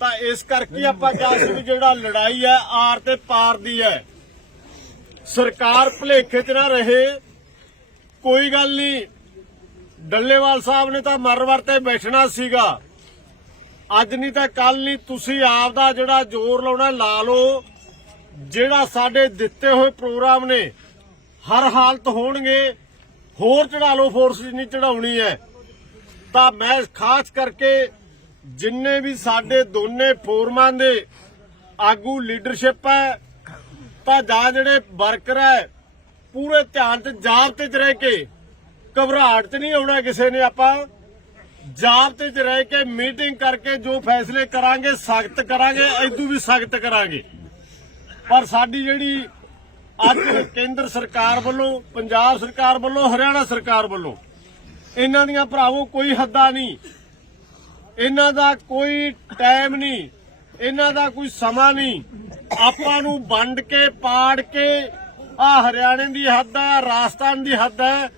ਤਾਂ ਇਸ ਕਰਕੇ ਆਪਾਂ ਕਿਹਾ ਵੀ ਜਿਹੜਾ ਲੜਾਈ ਹੈ ਆਰ ਤੇ ਪਾਰ ਦੀ ਹੈ ਸਰਕਾਰ ਭਲੇਖੇ 'ਚ ਨਾ ਰਹੇ ਕੋਈ ਗੱਲ ਨਹੀਂ ਡੱਲੇਵਾਲ ਸਾਹਿਬ ਨੇ ਤਾਂ ਮਰਵਰ ਤੇ ਬੈਠਣਾ ਸੀਗਾ ਅੱਜ ਨਹੀਂ ਤਾਂ ਕੱਲ ਨਹੀਂ ਤੁਸੀਂ ਆਪ ਦਾ ਜਿਹੜਾ ਜ਼ੋਰ ਲਾਉਣਾ ਲਾ ਲਓ ਜਿਹੜਾ ਸਾਡੇ ਦਿੱਤੇ ਹੋਏ ਪ੍ਰੋਗਰਾਮ ਨੇ ਹਰ ਹਾਲਤ ਹੋਣਗੇ ਹੋਰ ਚੜਾ ਲਓ ਫੋਰਸ ਜਿੰਨੀ ਚੜਾਉਣੀ ਹੈ ਤਾਂ ਮੈਂ ਖਾਸ ਕਰਕੇ ਜਿੰਨੇ ਵੀ ਸਾਡੇ ਦੋਨੇ ਫੋਰਮਾਂ ਦੇ ਆਗੂ ਲੀਡਰਸ਼ਿਪ ਹੈ ਤਾਂ ਜਾਂ ਜਿਹੜੇ ਵਰਕਰ ਹੈ ਪੂਰੇ ਧਿਆਨ ਤੇ ਜਾਬ ਤੇ ਰਹਿ ਕੇ ਘਬਰਾਹਟ ਤੇ ਨਹੀਂ ਆਉਣਾ ਕਿਸੇ ਨੇ ਆਪਾਂ ਜਾਬ ਤੇ ਰਹਿ ਕੇ ਮੀਟਿੰਗ ਕਰਕੇ ਜੋ ਫੈਸਲੇ ਕਰਾਂਗੇ ਸਖਤ ਕਰਾਂਗੇ ਐਦੂ ਵੀ ਸਖਤ ਕਰਾਂਗੇ ਪਰ ਸਾਡੀ ਜਿਹੜੀ ਅੱਜ ਕੇਂਦਰ ਸਰਕਾਰ ਵੱਲੋਂ ਪੰਜਾਬ ਸਰਕਾਰ ਵੱਲੋਂ ਹਰਿਆਣਾ ਸਰਕਾਰ ਵੱਲੋਂ ਇਹਨਾਂ ਦੀਆਂ ਭਰਾਵੋ ਕੋਈ ਹੱਦਾਂ ਨਹੀਂ ਇਹਨਾਂ ਦਾ ਕੋਈ ਟਾਈਮ ਨਹੀਂ ਇਹਨਾਂ ਦਾ ਕੋਈ ਸਮਾਂ ਨਹੀਂ ਆਪਾਂ ਨੂੰ ਵੰਡ ਕੇ ਪਾੜ ਕੇ ਆ ਹਰਿਆਣੇ ਦੀ ਹੱਦ ਹੈ ਰਾਜਸਥਾਨ ਦੀ ਹੱਦ ਹੈ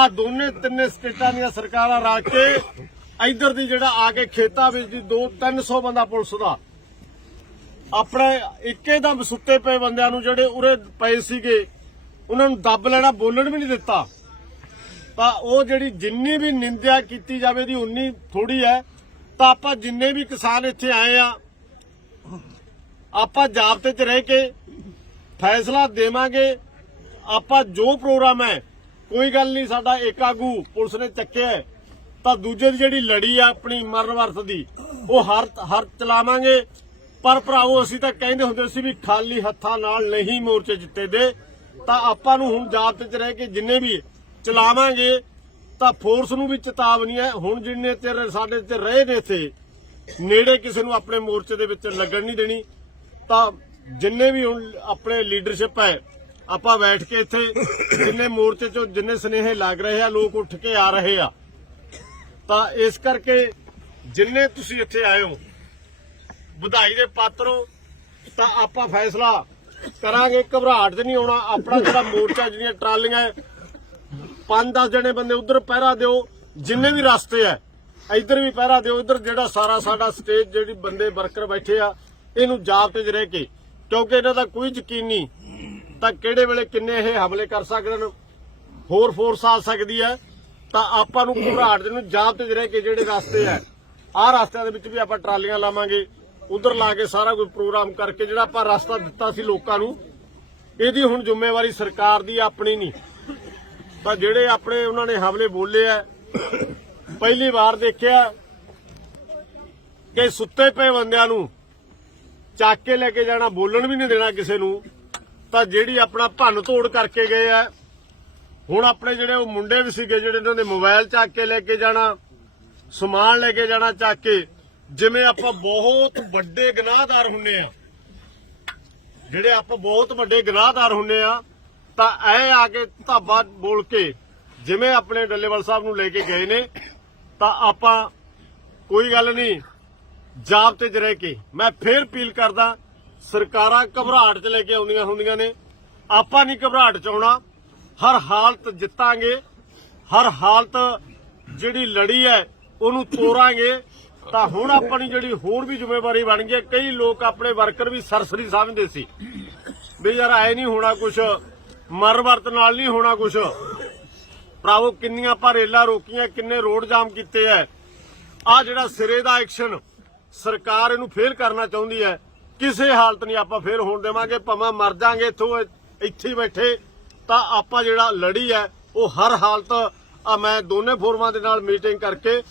ਆ ਦੋਨੇ ਤਿੰਨੇ ਸਟੇਟਾਂ ਦੀਆਂ ਸਰਕਾਰਾਂ ਰਾਜ ਕੇ ਇਧਰ ਦੀ ਜਿਹੜਾ ਆ ਕੇ ਖੇਤਾਂ ਵਿੱਚ ਦੀ 2 300 ਬੰਦਾ ਪੁਲਿਸ ਦਾ ਆਪਣੇ ਇੱਕੇ ਦਮ ਸੁੱਤੇ ਪਏ ਬੰਦਿਆਂ ਨੂੰ ਜਿਹੜੇ ਉਰੇ ਪਏ ਸੀਗੇ ਉਹਨਾਂ ਨੂੰ ਦੱਬ ਲੈਣਾ ਬੋਲਣ ਵੀ ਨਹੀਂ ਦਿੱਤਾ ਤਾਂ ਉਹ ਜਿਹੜੀ ਜਿੰਨੀ ਵੀ ਨਿੰਦਿਆ ਕੀਤੀ ਜਾਵੇ ਦੀ ਉਨੀ ਥੋੜੀ ਹੈ ਤਾਂ ਆਪਾਂ ਜਿੰਨੇ ਵੀ ਕਿਸਾਨ ਇੱਥੇ ਆਏ ਆ ਆਪਾਂ ਜਾਬਤੇ 'ਚ ਰਹਿ ਕੇ ਫੈਸਲਾ ਦੇਵਾਂਗੇ ਆਪਾਂ ਜੋ ਪ੍ਰੋਗਰਾਮ ਹੈ ਕੋਈ ਗੱਲ ਨਹੀਂ ਸਾਡਾ ਇੱਕ ਆਗੂ ਪੁਲਿਸ ਨੇ ਚੱਕਿਆ ਤਾਂ ਦੂਜੇ ਦੀ ਜਿਹੜੀ ਲੜੀ ਆ ਆਪਣੀ ਮਰਨ ਵਰਤ ਦੀ ਉਹ ਹਰ ਹਰ ਚਲਾਵਾਂਗੇ ਪਰ ਭਰਾਓ ਅਸੀਂ ਤਾਂ ਕਹਿੰਦੇ ਹੁੰਦੇ ਸੀ ਵੀ ਖਾਲੀ ਹੱਥਾਂ ਨਾਲ ਨਹੀਂ ਮੋਰਚੇ ਜਿੱਤੇ ਦੇ ਤਾਂ ਆਪਾਂ ਨੂੰ ਹੁਣ ਜਾਬਤੇ 'ਚ ਰਹਿ ਕੇ ਜਿੰਨੇ ਵੀ ਚਲਾਵਾਂਗੇ ਤਾਂ ਫੋਰਸ ਨੂੰ ਵੀ ਚੇਤਾਵਨੀ ਹੈ ਹੁਣ ਜਿੰਨੇ ਤੇ ਸਾਡੇ ਤੇ ਰਹੇ ਨੇ ਇੱਥੇ ਨੇੜੇ ਕਿਸੇ ਨੂੰ ਆਪਣੇ ਮੋਰਚੇ ਦੇ ਵਿੱਚ ਲੱਗਣ ਨਹੀਂ ਦੇਣੀ ਤਾਂ ਜਿੰਨੇ ਵੀ ਹੁਣ ਆਪਣੇ ਲੀਡਰਸ਼ਿਪ ਹੈ ਆਪਾਂ ਬੈਠ ਕੇ ਇੱਥੇ ਜਿੰਨੇ ਮੋਰਚੇ 'ਚੋਂ ਜਿੰਨੇ ਸਨੇਹੇ ਲੱਗ ਰਹੇ ਆ ਲੋਕ ਉੱਠ ਕੇ ਆ ਰਹੇ ਆ ਤਾਂ ਇਸ ਕਰਕੇ ਜਿੰਨੇ ਤੁਸੀਂ ਇੱਥੇ ਆਏ ਹੋ ਵਧਾਈ ਦੇ ਪਾਤਰ ਹੋ ਤਾਂ ਆਪਾਂ ਫੈਸਲਾ ਕਰਾਂਗੇ ਘਬਰਾਹਟ ਨਹੀਂ ਹੋਣਾ ਆਪਣਾ ਜਿਹੜਾ ਮੋਰਚਾ ਜਿਹੜੀਆਂ ਟਰਾਲੀਆਂ 5-10 ਜਣੇ ਬੰਦੇ ਉਧਰ ਪਹਿਰਾ ਦਿਓ ਜਿੰਨੇ ਵੀ ਰਸਤੇ ਐ ਇਧਰ ਵੀ ਪਹਿਰਾ ਦਿਓ ਇਧਰ ਜਿਹੜਾ ਸਾਰਾ ਸਾਡਾ ਸਟੇਜ ਜਿਹੜੀ ਬੰਦੇ ਵਰਕਰ ਬੈਠੇ ਆ ਇਹਨੂੰ ਜਾਬਤੇ 'ਚ ਰਹਿ ਕੇ ਕਿਉਂਕਿ ਇਹਨਾਂ ਦਾ ਕੋਈ ਯਕੀਨ ਨਹੀਂ ਤਾਂ ਕਿਹੜੇ ਵੇਲੇ ਕਿੰਨੇ ਇਹ ਹਮਲੇ ਕਰ ਸਕਦੇ ਨੇ ਹੋਰ ਫੋਰਸ ਆ ਸਕਦੀ ਹੈ ਤਾਂ ਆਪਾਂ ਨੂੰ ਘਰਾੜ ਦੇ ਨੂੰ ਜਾਬਤੇ 'ਚ ਰਹਿ ਕੇ ਜਿਹੜੇ ਰਸਤੇ ਆ ਆਹ ਰਸਤਿਆਂ ਦੇ ਵਿੱਚ ਵੀ ਆਪਾਂ ਟਰਾਲੀਆਂ ਲਾਵਾਂਗੇ ਉਧਰ ਲਾ ਕੇ ਸਾਰਾ ਕੋਈ ਪ੍ਰੋਗਰਾਮ ਕਰਕੇ ਜਿਹੜਾ ਆਪਾਂ ਰਸਤਾ ਦਿੱਤਾ ਸੀ ਲੋਕਾਂ ਨੂੰ ਇਹਦੀ ਹੁਣ ਜ਼ਿੰਮੇਵਾਰੀ ਸਰਕਾਰ ਦੀ ਆਪਣੀ ਨਹੀਂ ਤਾਂ ਜਿਹੜੇ ਆਪਣੇ ਉਹਨਾਂ ਨੇ ਹਮਲੇ ਬੋਲੇ ਆ ਪਹਿਲੀ ਵਾਰ ਦੇਖਿਆ ਕਿ ਸੁੱਤੇ ਪਏ ਬੰਦਿਆਂ ਨੂੰ ਚੱਕ ਕੇ ਲੈ ਕੇ ਜਾਣਾ ਬੋਲਣ ਵੀ ਨਹੀਂ ਦੇਣਾ ਕਿਸੇ ਨੂੰ ਤਾਂ ਜਿਹੜੀ ਆਪਣਾ ਭੰਨ ਤੋੜ ਕਰਕੇ ਗਏ ਆ ਹੁਣ ਆਪਣੇ ਜਿਹੜੇ ਉਹ ਮੁੰਡੇ ਵੀ ਸੀਗੇ ਜਿਹੜੇ ਇਹਨਾਂ ਦੇ ਮੋਬਾਈਲ ਚੱਕ ਕੇ ਲੈ ਕੇ ਜਾਣਾ ਸਮਾਨ ਲੈ ਕੇ ਜਾਣਾ ਚੱਕ ਕੇ ਜਿਵੇਂ ਆਪਾਂ ਬਹੁਤ ਵੱਡੇ ਗਨਾਹਦਾਰ ਹੁੰਨੇ ਆ ਜਿਹੜੇ ਆਪਾਂ ਬਹੁਤ ਵੱਡੇ ਗਨਾਹਦਾਰ ਹੁੰਨੇ ਆ ਤਾਂ ਐ ਆ ਕੇ ਧਾਬਾ ਬੋਲ ਕੇ ਜਿਵੇਂ ਆਪਣੇ ਡੱਲੇਵਾਲ ਸਾਹਿਬ ਨੂੰ ਲੈ ਕੇ ਗਏ ਨੇ ਤਾਂ ਆਪਾਂ ਕੋਈ ਗੱਲ ਨਹੀਂ ਜਾਬ ਤੇ ਜਰੇ ਕੇ ਮੈਂ ਫੇਰ ਅਪੀਲ ਕਰਦਾ ਸਰਕਾਰਾਂ ਘਬਰਾਹਟ ਚ ਲੈ ਕੇ ਆਉਂਦੀਆਂ ਹੁੰਦੀਆਂ ਨੇ ਆਪਾਂ ਨਹੀਂ ਘਬਰਾਹਟ ਚ ਆਉਣਾ ਹਰ ਹਾਲਤ ਜਿੱਤਾਂਗੇ ਹਰ ਹਾਲਤ ਜਿਹੜੀ ਲੜੀ ਹੈ ਉਹਨੂੰ ਤੋੜਾਂਗੇ ਤਾਂ ਹੁਣ ਆਪਣੀ ਜਿਹੜੀ ਹੋਰ ਵੀ ਜ਼ਿੰਮੇਵਾਰੀ ਬਣ ਗਈ ਕਈ ਲੋਕ ਆਪਣੇ ਵਰਕਰ ਵੀ ਸਰਸਰੀ ਸਮਝਦੇ ਸੀ ਵੀ ਯਾਰ ਐ ਨਹੀਂ ਹੋਣਾ ਕੁਝ ਮਰ ਵਰਤ ਨਾਲ ਨਹੀਂ ਹੋਣਾ ਕੁਛ ਭਰਾਵੋ ਕਿੰਨੀਆਂ ਆਪਾਂ ਰੇਲਾਂ ਰੋਕੀਆਂ ਕਿੰਨੇ ਰੋਡ ਜਾਮ ਕੀਤੇ ਐ ਆ ਜਿਹੜਾ ਸਿਰੇ ਦਾ ਐਕਸ਼ਨ ਸਰਕਾਰ ਇਹਨੂੰ ਫੇਲ ਕਰਨਾ ਚਾਹੁੰਦੀ ਐ ਕਿਸੇ ਹਾਲਤ ਨਹੀਂ ਆਪਾਂ ਫੇਲ ਹੋਣ ਦੇਵਾਂਗੇ ਭਾਵੇਂ ਮਰ ਜਾਾਂਗੇ ਇੱਥੋਂ ਇੱਥੇ ਬੈਠੇ ਤਾਂ ਆਪਾਂ ਜਿਹੜਾ ਲੜੀ ਐ ਉਹ ਹਰ ਹਾਲਤ ਆ ਮੈਂ ਦੋਨੇ ਫੋਰਮਾਂ ਦੇ ਨਾਲ ਮੀਟਿੰਗ ਕਰਕੇ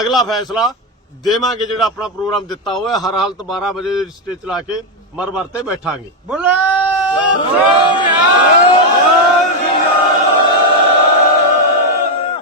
ਅਗਲਾ ਫੈਸਲਾ ਦੇਵਾਂਗੇ ਜਿਹੜਾ ਆਪਣਾ ਪ੍ਰੋਗਰਾਮ ਦਿੱਤਾ ਹੋਇਆ ਹਰ ਹਾਲਤ 12 ਵਜੇ ਸਟੇਜ ਚਲਾ ਕੇ ਮਰ ਮਰਤੇ ਬੈਠਾਂਗੇ ਬੋਲੋ